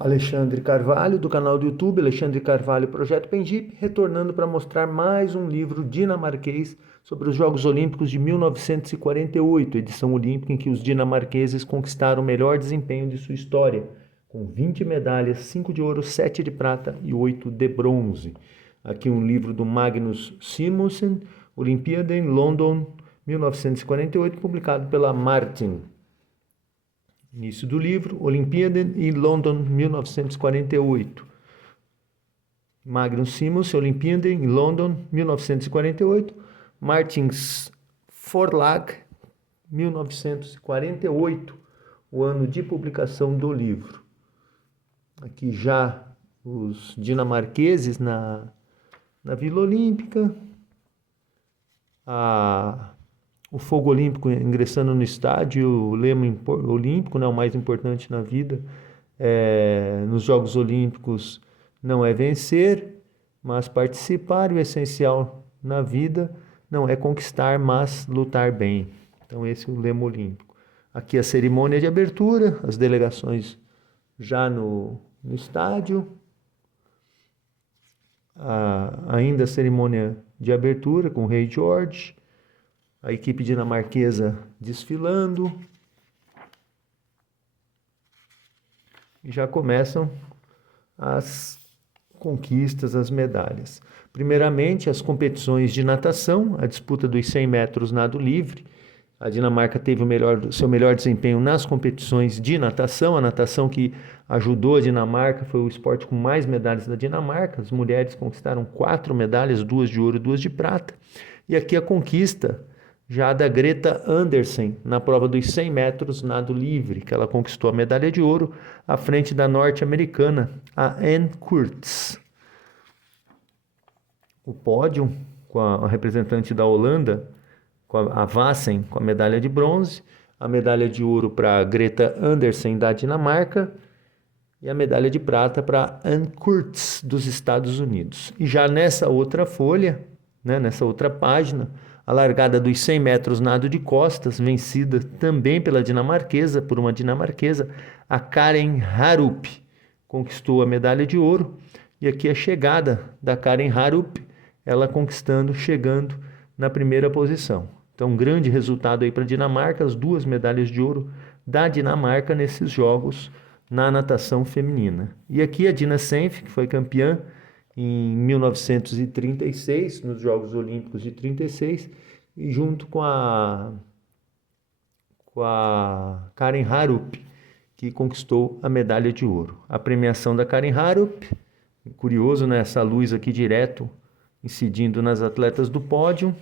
Alexandre Carvalho, do canal do YouTube Alexandre Carvalho Projeto Pendipe, retornando para mostrar mais um livro dinamarquês sobre os Jogos Olímpicos de 1948, edição olímpica em que os dinamarqueses conquistaram o melhor desempenho de sua história, com 20 medalhas, 5 de ouro, 7 de prata e 8 de bronze. Aqui um livro do Magnus Simonsen, Olimpíada em London, 1948, publicado pela Martin. Início do livro, Olimpíada em London, 1948. Magnus Simonsen, Olimpíada em London, 1948. Martins Forlag, 1948, o ano de publicação do livro. Aqui já os dinamarqueses na Vila Olímpica. O fogo olímpico ingressando no estádio, o lema olímpico, né, o mais importante na vida, nos Jogos Olímpicos não é vencer, mas participar, e o essencial na vida não é conquistar, mas lutar bem. Então esse é o lema olímpico. Aqui a cerimônia de abertura, as delegações já no estádio, ainda a cerimônia de abertura com o rei George, a equipe dinamarquesa desfilando. E já começam as conquistas, as medalhas. Primeiramente, as competições de natação, a disputa dos 100 metros nado livre. A Dinamarca teve seu melhor desempenho nas competições de natação. A natação que ajudou a Dinamarca foi o esporte com mais medalhas da Dinamarca. As mulheres conquistaram 4 medalhas, 2 de ouro e 2 de prata. E aqui a conquista já da Greta Andersen, na prova dos 100 metros nado livre, que ela conquistou a medalha de ouro à frente da norte-americana, a Anne Kurtz. O pódio, com a representante da Holanda, com a Vassen, com a medalha de bronze, a medalha de ouro para Greta Andersen, da Dinamarca, e a medalha de prata para Anne Kurtz, dos Estados Unidos. E já nessa outra folha, né, nessa outra página, a largada dos 100 metros nado de costas, vencida também pela dinamarquesa, por uma dinamarquesa, a Karen Harup, conquistou a medalha de ouro. E aqui a chegada da Karen Harup, ela chegando na primeira posição. Então, um grande resultado aí para a Dinamarca, as 2 medalhas de ouro da Dinamarca nesses jogos na natação feminina. E aqui a Dina Senf, que foi campeã em 1936, nos Jogos Olímpicos de 36, e junto com a Karen Harup, que conquistou a medalha de ouro. A premiação da Karen Harup, curioso, né? Essa luz aqui direto incidindo nas atletas do pódio.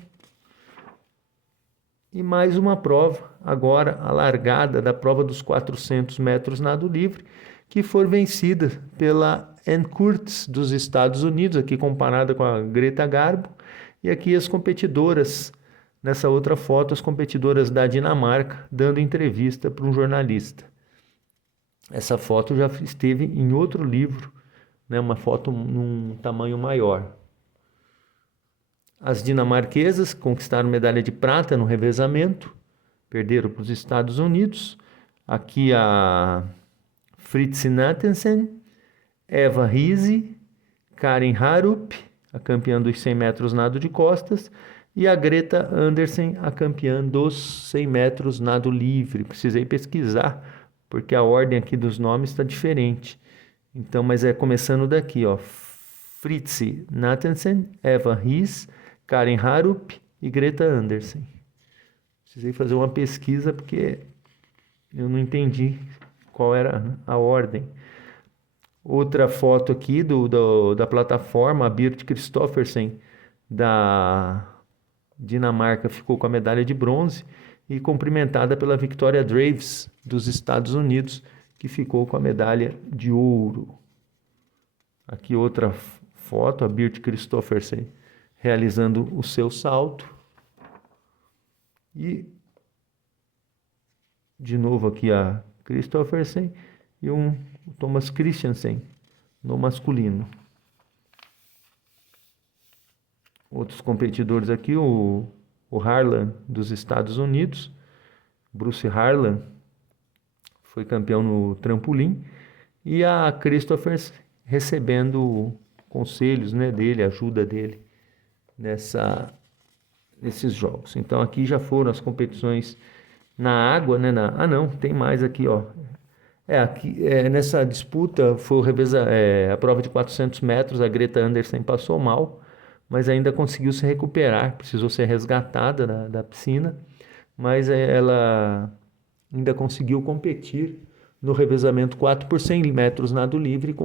E mais uma prova, agora a largada da prova dos 400 metros nado livre, que foi vencida pela Anne Kurtz, dos Estados Unidos, aqui comparada com a Greta Garbo. E aqui as competidoras, nessa outra foto, as competidoras da Dinamarca, dando entrevista para um jornalista. Essa foto já esteve em outro livro, né, uma foto num tamanho maior. As dinamarquesas conquistaram medalha de prata no revezamento, perderam para os Estados Unidos. Aqui a Fritz Nattensen, Eva Riise, Karen Harup, a campeã dos 100 metros nado de costas, e a Greta Andersen, a campeã dos 100 metros nado livre. Precisei pesquisar, porque a ordem aqui dos nomes está diferente. Então, mas começando daqui, ó. Fritz Nattensen, Eva Riise, Karen Harup e Greta Andersen. Precisei fazer uma pesquisa porque eu não entendi qual era a ordem. Outra foto aqui da plataforma, a Birte Kristoffersen, da Dinamarca, ficou com a medalha de bronze, e cumprimentada pela Victoria Draves, dos Estados Unidos, que ficou com a medalha de ouro. Aqui outra foto, a Birte Kristoffersen realizando o seu salto. E de novo aqui a Kristoffersen e o Thomas Christiansen no masculino. Outros competidores aqui, o Harlan, dos Estados Unidos. Bruce Harlan foi campeão no trampolim. e a Christopher recebendo conselhos, né, dele, ajuda dele nesses jogos. Então aqui já foram as competições na água, né? Não, tem mais aqui, ó. Aqui nessa disputa foi a prova de 400 metros. A Greta Andersen passou mal, mas ainda conseguiu se recuperar. Precisou ser resgatada da piscina, mas ela ainda conseguiu competir no revezamento 4 por 100 metros nado livre e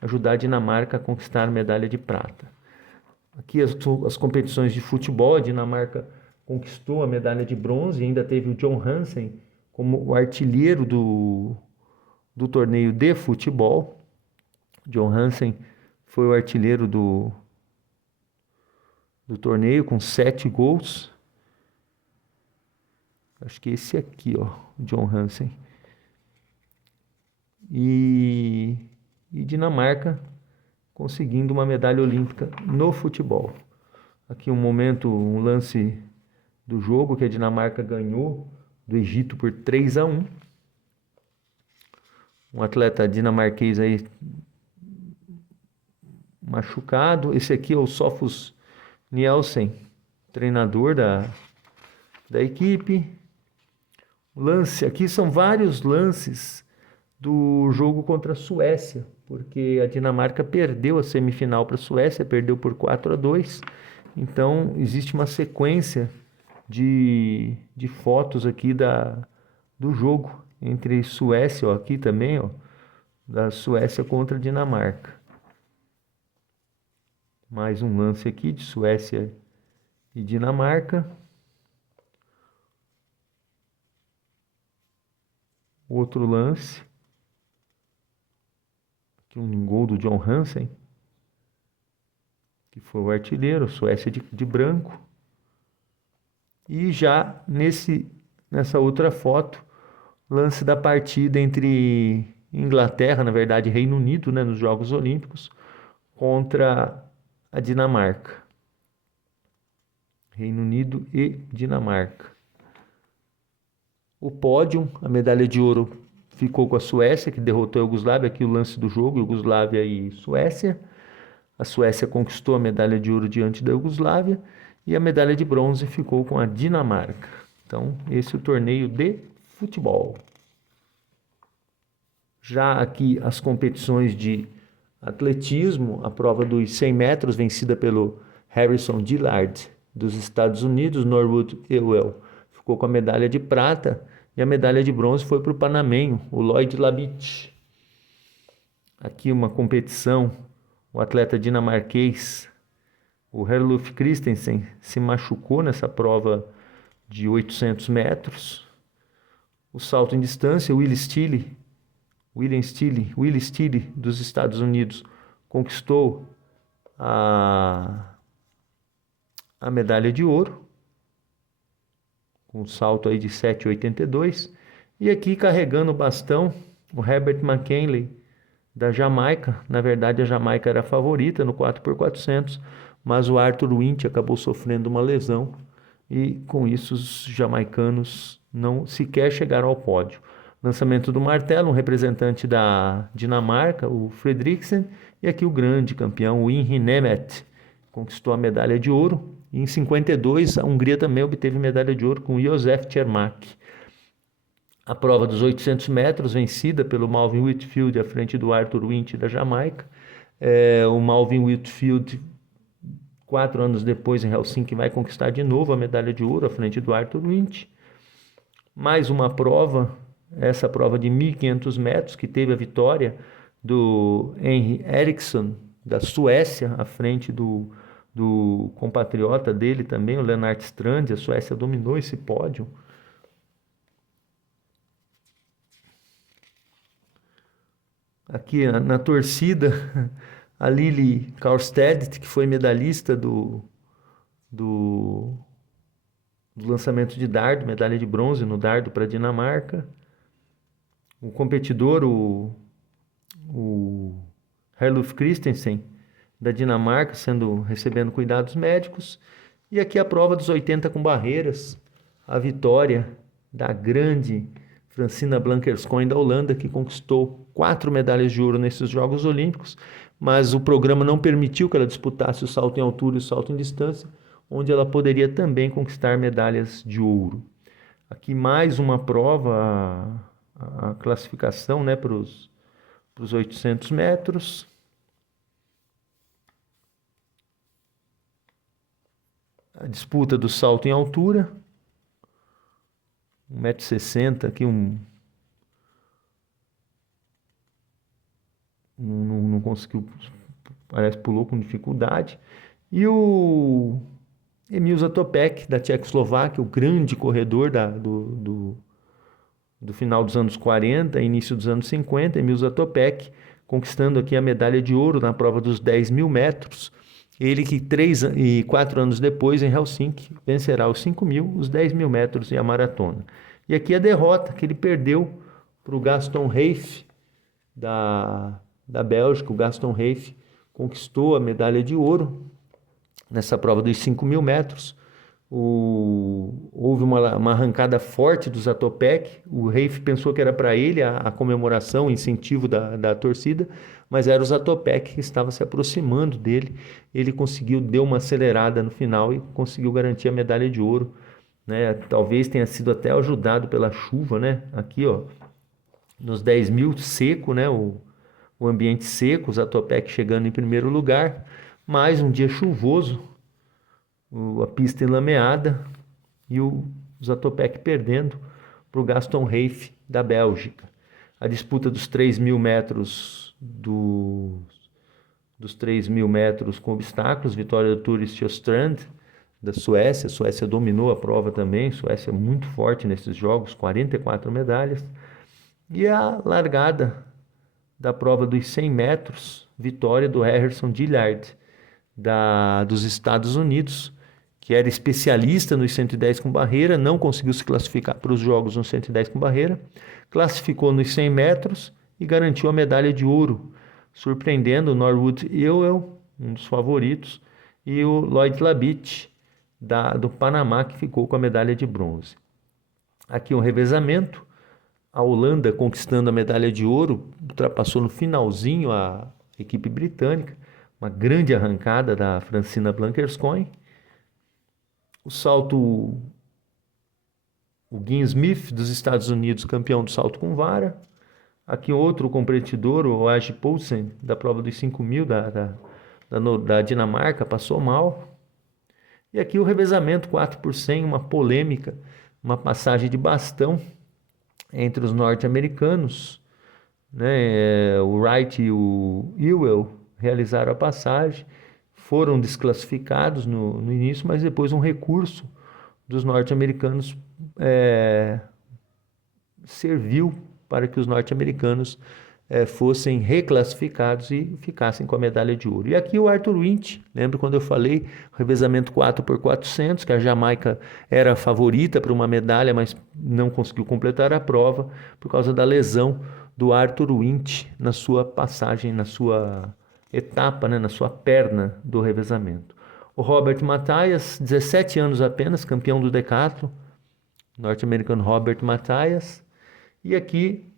ajudar a Dinamarca a conquistar a medalha de prata. Aqui as competições de futebol, a Dinamarca conquistou a medalha de bronze e ainda teve o John Hansen como o artilheiro do torneio de futebol. John Hansen foi o artilheiro do torneio com 7 gols. Acho que esse aqui, ó, John Hansen. E Dinamarca conseguindo uma medalha olímpica no futebol. Aqui um lance do jogo que a Dinamarca ganhou do Egito por 3-1. Um atleta dinamarquês aí machucado. Esse aqui é o Sofus Nielsen, treinador da equipe. Aqui são vários lances do jogo contra a Suécia, porque a Dinamarca perdeu a semifinal para a Suécia, perdeu por 4-2. Então existe uma sequência de fotos aqui do jogo entre Suécia, ó, aqui também, ó, da Suécia contra a Dinamarca. Mais um lance aqui de Suécia e Dinamarca. Outro lance. Aqui um gol do John Hansen, que foi o artilheiro, Suécia de branco. E já nessa outra foto, lance da partida entre Inglaterra, na verdade Reino Unido, né, nos Jogos Olímpicos, contra a Dinamarca. Reino Unido e Dinamarca. O pódio, a medalha de ouro ficou com a Suécia, que derrotou a Iugoslávia. Aqui o lance do jogo, Iugoslávia e Suécia. A Suécia conquistou a medalha de ouro diante da Iugoslávia e a medalha de bronze ficou com a Dinamarca. Então, esse é o torneio de futebol. Já aqui as competições de atletismo, a prova dos 100 metros vencida pelo Harrison Gillard dos Estados Unidos, Norwood Ewell ficou com a medalha de prata e a medalha de bronze foi para o panamenho, o Lloyd Labitte. Aqui uma competição, o atleta dinamarquês, o Herluf Christensen, se machucou nessa prova de 800 metros. O salto em distância, William Stille, dos Estados Unidos, conquistou a medalha de ouro, com um salto aí de 7,82. E aqui carregando o bastão, o Herbert McKinley, da Jamaica. Na verdade, a Jamaica era a favorita no 4x400, mas o Arthur Wint acabou sofrendo uma lesão e com isso os jamaicanos não sequer chegaram ao pódio. Lançamento do martelo, um representante da Dinamarca, o Fredriksen, e aqui o grande campeão, o Inri Nemeth, conquistou a medalha de ouro. E em 52, a Hungria também obteve medalha de ouro com Josef Cermak. A prova dos 800 metros, vencida pelo Malvin Whitfield à frente do Arthur Wint da Jamaica. O Malvin Whitfield, 4 anos depois, em Helsinki, vai conquistar de novo a medalha de ouro à frente do Arthur Wint. Mais uma prova, essa prova de 1.500 metros, que teve a vitória do Henry Eriksson, da Suécia, à frente do compatriota dele também, o Lennart Strand. A Suécia dominou esse pódio. Aqui na torcida, a Lili Karlstedt, que foi medalhista do lançamento de dardo, medalha de bronze no dardo para a Dinamarca. O competidor, o Herluf Christensen, da Dinamarca, recebendo cuidados médicos. E aqui a prova dos 80 com barreiras, a vitória da grande Francina Blankershoen da Holanda, que conquistou 4 medalhas de ouro nesses Jogos Olímpicos, mas o programa não permitiu que ela disputasse o salto em altura e o salto em distância, onde ela poderia também conquistar medalhas de ouro. Aqui mais uma prova, a classificação, né, para os 800 metros. A disputa do salto em altura. 1,60 m, aqui não conseguiu, parece pulou com dificuldade. E o Emil Zatopek, da Tchecoslováquia, o grande corredor do final dos anos 40, início dos anos 50, Emil Zatopek, conquistando aqui a medalha de ouro na prova dos 10.000 metros. Ele que 4 anos depois, em Helsinki, vencerá os 5.000, os 10.000 metros e a maratona. E aqui a derrota que ele perdeu para o Gaston Reiff, da Bélgica. O Gaston Reiff conquistou a medalha de ouro nessa prova dos 5.000 metros. Houve uma arrancada forte do Zatopek. O Reiff pensou que era para ele a comemoração, o incentivo da torcida, mas era o Zatopek que estava se aproximando dele. Ele deu uma acelerada no final e conseguiu garantir a medalha de ouro, né? Talvez tenha sido até ajudado pela chuva, né? Aqui, ó, nos 10.000 seco, né? O ambiente seco, o Zatopek chegando em primeiro lugar, mais um dia chuvoso, a pista enlameada e o Zatopek perdendo para o Gaston Reiff da Bélgica. A disputa dos 3.000 metros dos 3.000 metros com obstáculos, vitória do Turi Sjöstrand da Suécia. A Suécia dominou a prova também, a Suécia é muito forte nesses jogos, 44 medalhas. E a largada da prova dos 100 metros, vitória do Harrison Gillard dos Estados Unidos, que era especialista nos 110 com barreira, não conseguiu se classificar para os jogos nos 110 com barreira, classificou nos 100 metros e garantiu a medalha de ouro, surpreendendo o Norwood Ewell, um dos favoritos, e o Lloyd Labitte, do Panamá, que ficou com a medalha de bronze. Aqui um revezamento, a Holanda conquistando a medalha de ouro, ultrapassou no finalzinho a equipe britânica, uma grande arrancada da Francina Blankershoen. O salto, o Guy Smith dos Estados Unidos, campeão do salto com vara. Aqui outro competidor, o Age Poulsen, da prova dos 5.000 da Dinamarca, passou mal. E aqui o revezamento 4x100, uma polêmica, uma passagem de bastão entre os norte-americanos, né? O Wright e o Ewell realizaram a passagem, foram desclassificados no início, mas depois um recurso dos norte-americanos serviu para que os norte-americanos fossem reclassificados e ficassem com a medalha de ouro. E aqui o Arthur Wint, lembra quando eu falei, revezamento 4x400, que a Jamaica era a favorita para uma medalha, mas não conseguiu completar a prova por causa da lesão do Arthur Wint na sua passagem, na sua etapa, né, na sua perna do revezamento. O Robert Mathias, 17 anos apenas, campeão do decathlon, norte-americano Robert Mathias. E aqui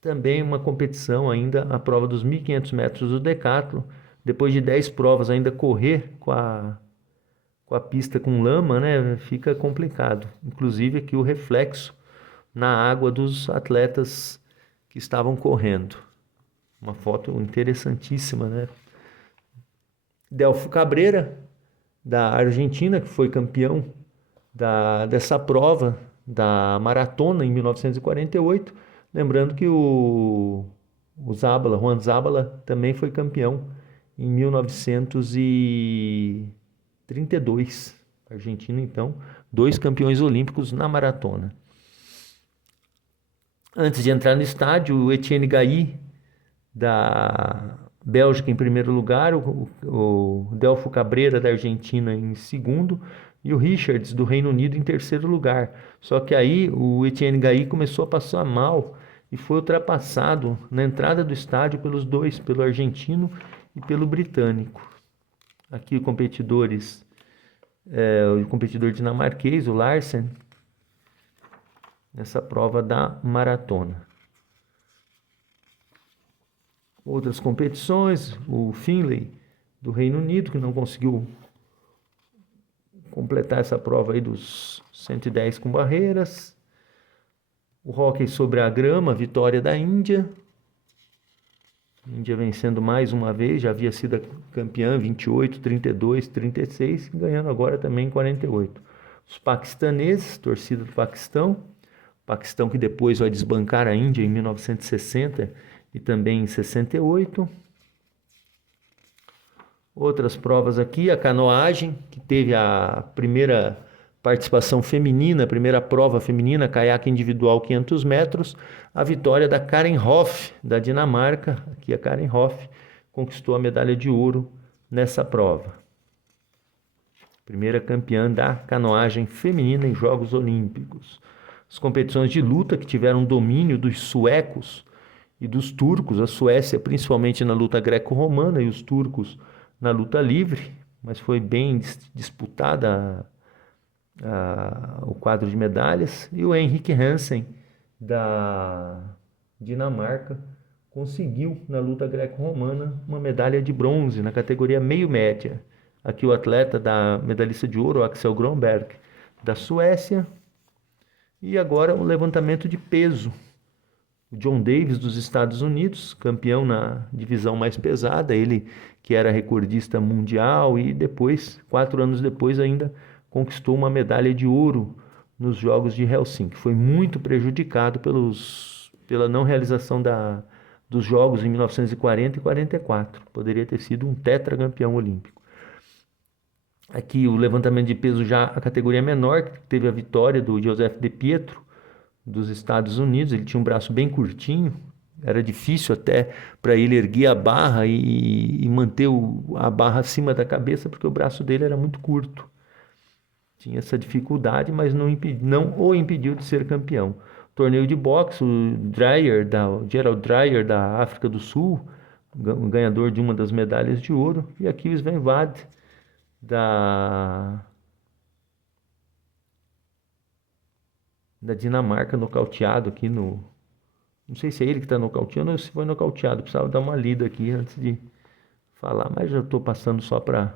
também uma competição ainda, a prova dos 1.500 metros do decathlon. Depois de 10 provas ainda correr com a pista com lama, né, fica complicado. Inclusive aqui o reflexo na água dos atletas que estavam correndo. Uma foto interessantíssima, né? Delfo Cabreira, da Argentina, que foi campeão dessa prova da maratona em 1948. Lembrando que o Juan Zabala, também foi campeão em 1932. Argentina, então, 2 campeões olímpicos na maratona. Antes de entrar no estádio, o Etienne Gailly, da Bélgica, em primeiro lugar, o Delfo Cabreira, da Argentina, em segundo, e o Richards, do Reino Unido, em terceiro lugar. Só que aí o Etienne Gailly começou a passar mal e foi ultrapassado na entrada do estádio pelos dois, pelo argentino e pelo britânico. Aqui o competidor dinamarquês, o Larsen, nessa prova da maratona. Outras competições, o Finlay do Reino Unido, que não conseguiu completar essa prova aí dos 110 com barreiras. O hóquei sobre a grama, vitória da Índia. A Índia vencendo mais uma vez, já havia sido campeã 28, 32, 36, ganhando agora também 48. Os paquistaneses, torcida do Paquistão, Paquistão que depois vai desbancar a Índia em 1960 e também em 68. Outras provas aqui, a canoagem, que teve a primeira participação feminina, a primeira prova feminina, caiaque individual 500 metros, a vitória da Karen Hoff, da Dinamarca. Aqui a Karen Hoff conquistou a medalha de ouro nessa prova. Primeira campeã da canoagem feminina em Jogos Olímpicos. As competições de luta que tiveram domínio dos suecos e dos turcos, a Suécia principalmente na luta greco-romana e os turcos na luta livre, mas foi bem disputada o quadro de medalhas. E o Henrik Hansen, da Dinamarca, conseguiu na luta greco-romana uma medalha de bronze na categoria meio-média. Aqui o atleta da medalhista de ouro, Axel Gronberg, da Suécia. E agora o levantamento de peso. O John Davis dos Estados Unidos, campeão na divisão mais pesada, ele que era recordista mundial e depois, 4 anos depois ainda, conquistou uma medalha de ouro nos Jogos de Helsinki. Foi muito prejudicado pela não realização dos Jogos em 1940 e 44. Poderia ter sido um tetracampeão olímpico. Aqui o levantamento de peso já a categoria menor, que teve a vitória do Joseph De Pietro, dos Estados Unidos. Ele tinha um braço bem curtinho, era difícil até para ele erguer a barra e manter a barra acima da cabeça, porque o braço dele era muito curto. Tinha essa dificuldade, mas não o impediu de ser campeão. Torneio de boxe, o Gerald Dreyer da África do Sul, ganhador de uma das medalhas de ouro, e aqui o Sven Wad da Dinamarca, nocauteado aqui no... Não sei se é ele que está nocauteando ou se foi nocauteado. Precisava dar uma lida aqui antes de falar, mas já estou passando só para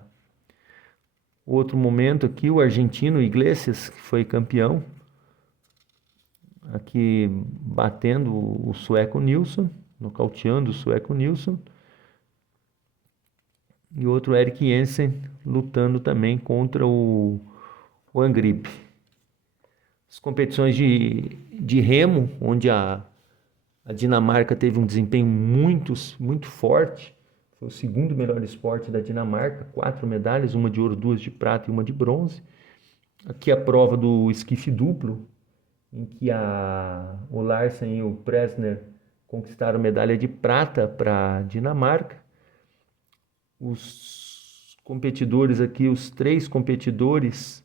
outro momento aqui. O argentino Iglesias, que foi campeão, aqui batendo o sueco Nilsson, nocauteando o sueco Nilsson. E outro Erik Jensen lutando também contra o Angrip. As competições de remo, onde a Dinamarca teve um desempenho muito forte. Foi o segundo melhor esporte da Dinamarca, 4 medalhas, uma de ouro, 2 de prata e uma de bronze. Aqui a prova do esquife duplo, em que o Larsen e o Presner conquistaram medalha de prata para a Dinamarca. Os competidores aqui, os 3 competidores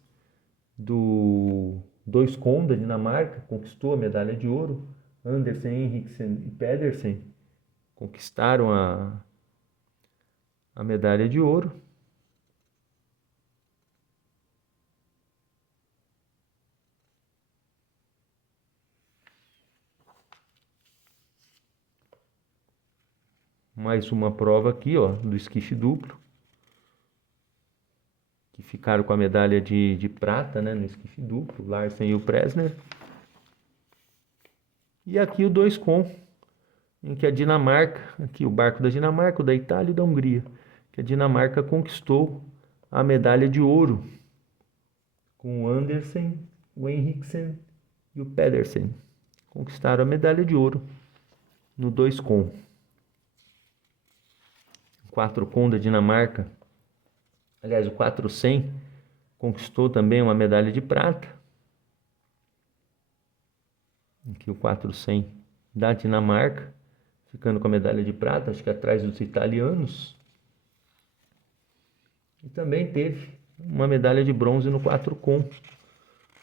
do 2 com da Dinamarca, conquistou a medalha de ouro. Andersen, Henriksen e Pedersen conquistaram a medalha de ouro. Mais uma prova aqui, ó, do esquife duplo, que ficaram com a medalha de prata, né, no esquife duplo, Larsen e o Presner. E aqui o 2 com, em que a Dinamarca, aqui o barco da Dinamarca, o da Itália e da Hungria, que a Dinamarca conquistou a medalha de ouro com o Andersen, o Henriksen e o Pedersen. Conquistaram a medalha de ouro no 2 com. 4 com da Dinamarca, aliás, o 400 conquistou também uma medalha de prata. Aqui o 400 da Dinamarca, ficando com a medalha de prata, acho que atrás dos italianos. E também teve uma medalha de bronze no 4 com.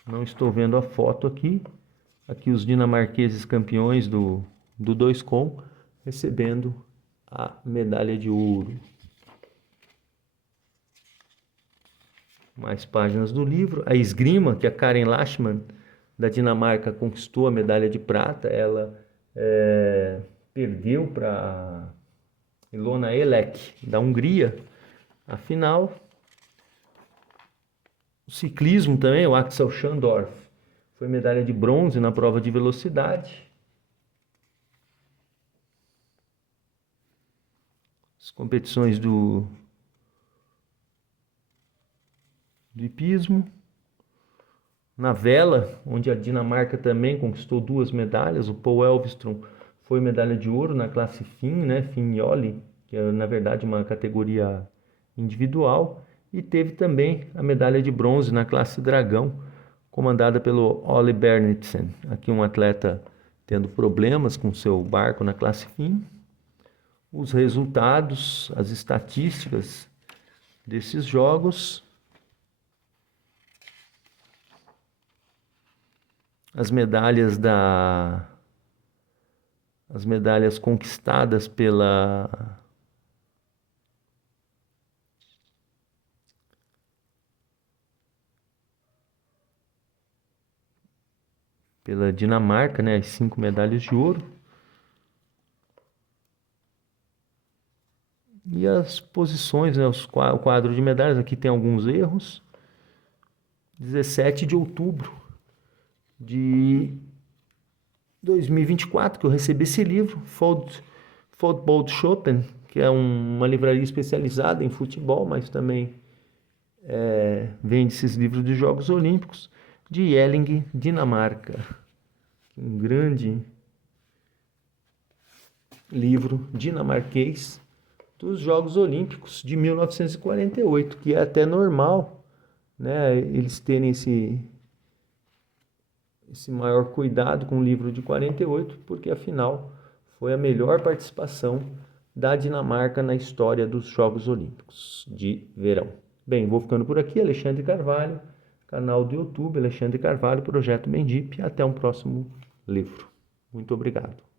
Não estou vendo a foto aqui. Aqui os dinamarqueses campeões do 2 com, recebendo a medalha de ouro. Mais páginas do livro. A esgrima, que a Karen Lachmann da Dinamarca conquistou a medalha de prata. Ela perdeu para Ilona Elek, da Hungria, a final. O ciclismo também, o Axel Schandorf foi medalha de bronze na prova de velocidade. As competições do hipismo. Na vela, onde a Dinamarca também conquistou 2 medalhas, o Paul Elvström foi medalha de ouro na classe FIM, né, Fimjolli, que é na verdade uma categoria individual, e teve também a medalha de bronze na classe dragão, comandada pelo Ole Bernitsen, aqui um atleta tendo problemas com seu barco na classe FIM. Os resultados, as estatísticas desses jogos. As medalhas conquistadas pela Dinamarca, né? As 5 medalhas de ouro. E as posições, né? O quadro de medalhas, aqui tem alguns erros. 17 de outubro de 2024, que eu recebi esse livro, Fotbollshoppen, que é uma livraria especializada em futebol, mas também vende esses livros de Jogos Olímpicos, de Jelling, Dinamarca. Um grande livro dinamarquês dos Jogos Olímpicos de 1948, que é até normal, né, eles terem esse maior cuidado com o livro de 48, porque afinal foi a melhor participação da Dinamarca na história dos Jogos Olímpicos de verão. Bem, vou ficando por aqui. Alexandre Carvalho, canal do YouTube Alexandre Carvalho, Projeto Mendip. Até um próximo livro. Muito obrigado.